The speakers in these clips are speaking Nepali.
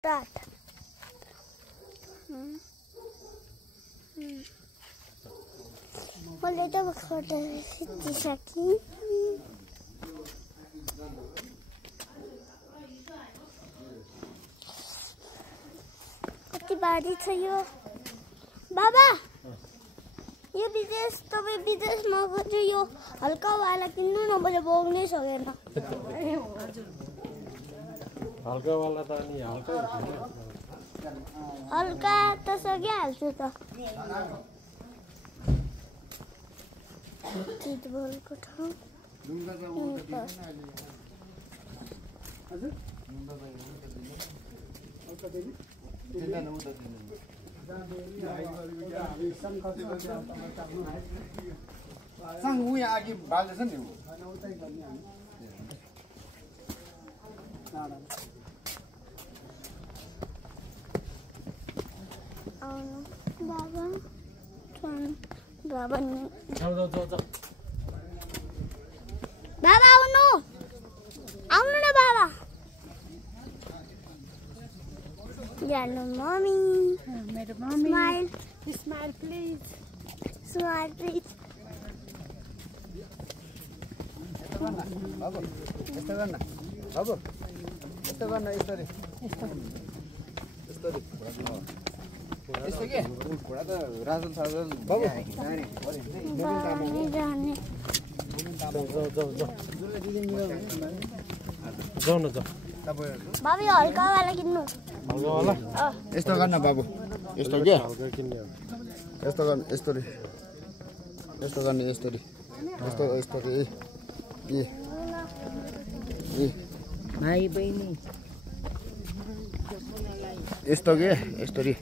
Start. मैले त फोटो खिचिसकेँ। कति भारी छ यो बाबा। यो विदेशमा गयो यो हल्का वाला किन्नु न मैले बोक्नै सकेन। हल्का वाला त नि हल्का त सकिहाल्छु त। चिट बलको ठाउँ सँग उही आगि बाल्दैछ नि बाबा बाबा बाबा आउनु न बाबा। जानु मम्मी। मेरो mummy. Smile smile please. Smile please. बाबु यस्तो गर्न बाबु यस्तो गर्न यसरी यस्तो के घोडा त राजन साजन बाबु जाऊ न जाऊ। बाबा यो हल्का वाला किन्नु। हल्का वाला यस्तो गर्न बाबु यस्तो के हल्का किन्ने हो। यस्तो गर्न यस्तरी यस्तो गर्ने यस्तरी यस्तो यस्तरी ए भाइ बहिनी यस्तो के यस्तरी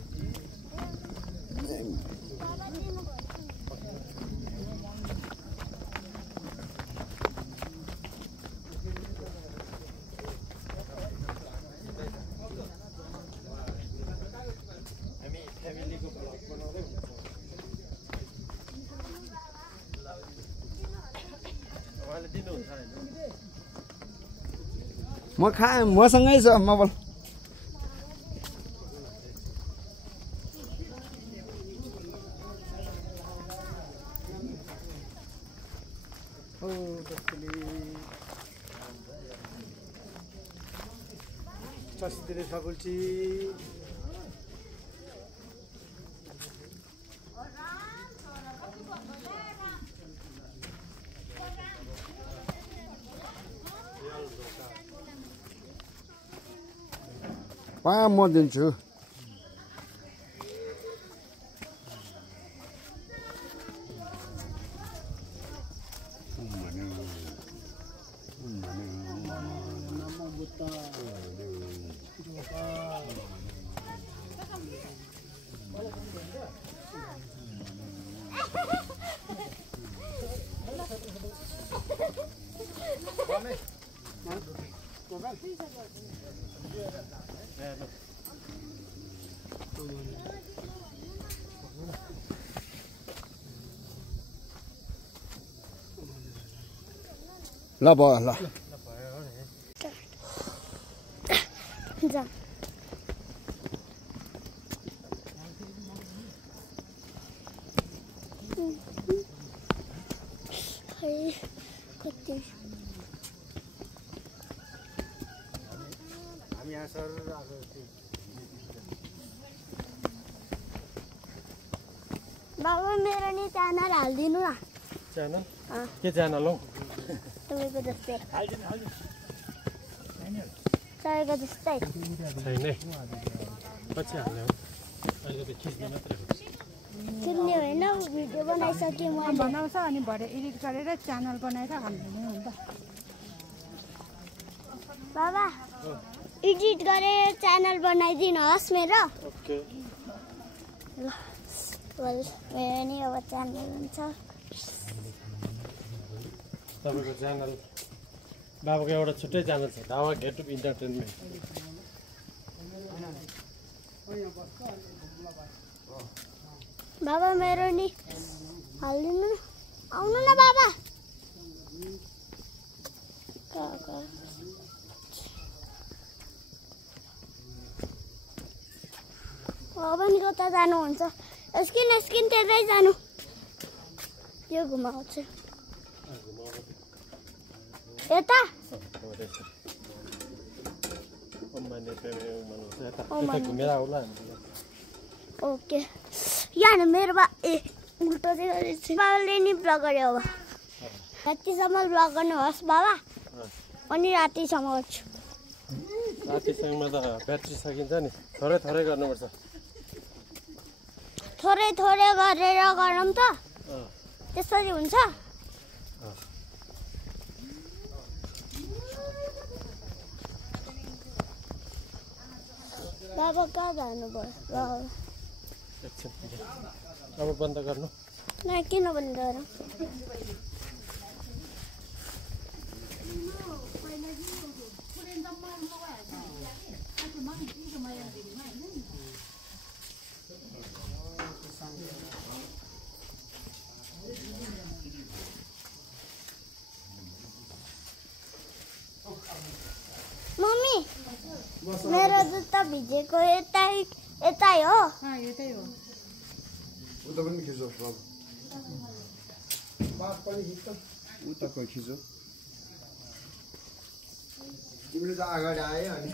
मसँगै छ मोबाइल। चस्तिरे सकुल्ची म दिन्छु। ल भयो ल जा कति हामी यहाँ सर बाबा मेरो नि च्यानल हालिदिनु न। च्यानल के च्यानल हौ? तपाईँको जस्तै तपाईँको जस्तै छैन पछि हाल्ने हो। अहिले त खिच्ने मात्रै हो। किन्ने होइन भिडियो बनाइसकेँ मैले। बनाउँछ अनि भरे एडिट गरेर च्यानल बनाएर हाल्ने हो नि त। बाबा एडिट गरेर च्यानल बनाइदिनुहोस् मेरो। ओके मेरो नि अब च्यानल हुन्छ। तपाईँको च्यानल बाबाको एउटा छुट्टै च्यानल छ दावा गेटअप इन्टरटेनमेन्ट। बाबा मेरो नि हालिदिनु आउनु न बाबा। पनि कता जानुहुन्छ स्किन त्यतै जानु यो घुमाउँछु यता घुमेर आउला ओके यहाँ मेरो बा ए उल्टो चाहिँ बाबाले नि ब्लग गर्यो अब रातिसम्म ब्लग गर्नुहोस् बाबा अनि रातिसम्म गर्छु रातिसम्म त ब्याट्री सकिन्छ नि थोरै थोरै गर्नुपर्छ थोरै थोरै गरेर गरौँ त त्यसरी हुन्छ बाबा कहाँ जानुभयो अब बन्द गर्नु न किन बन्द गरौँ मम्मी मेरो जुत्ता भिजेको यतै हो यतै हो उता पनि खिचो उता कोही खिचो तिमीले त अगाडि आयो अनि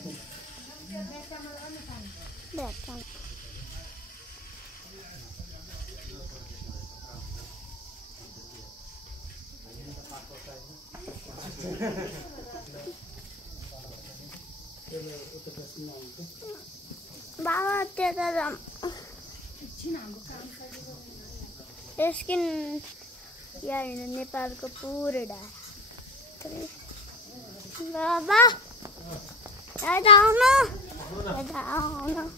बाबा त्यता स्किन यहाँ नेपालको पुरै बाबा यता आउनु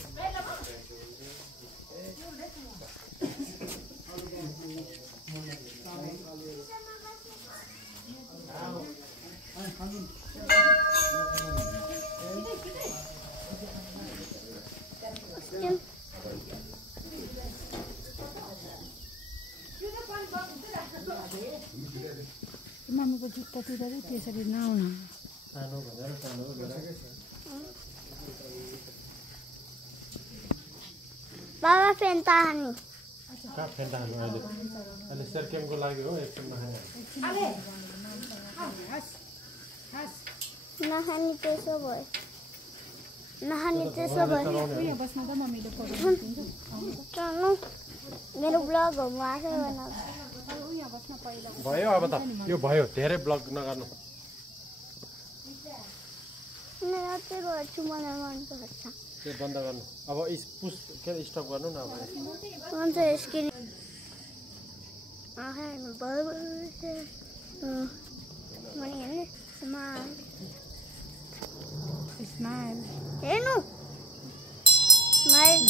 मम्मीको जुत्तातिर त्यसरी नआउन बाबा फेन ताहानी कहाँ फेन्टा हाल्नु अहिले सेर्केमको लागि हो एकछिन नखानी त्यसो भयो यहाँ बस्न त मम्मीले चल्नु मेरो ब्लगहरू आफै बनाउँछु यहाँ बस्न पहिला भयो अब त यो भयो धेरै ब्लग नगर्नु मात्रै गर्छु मलाई मनपर्छ त्यो बन्द गर्नु अब पुस के स्टप गर्नु न अब हुन्छ स्किन स्माइल हेर्नु स्माइल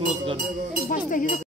क्लोज गर्नु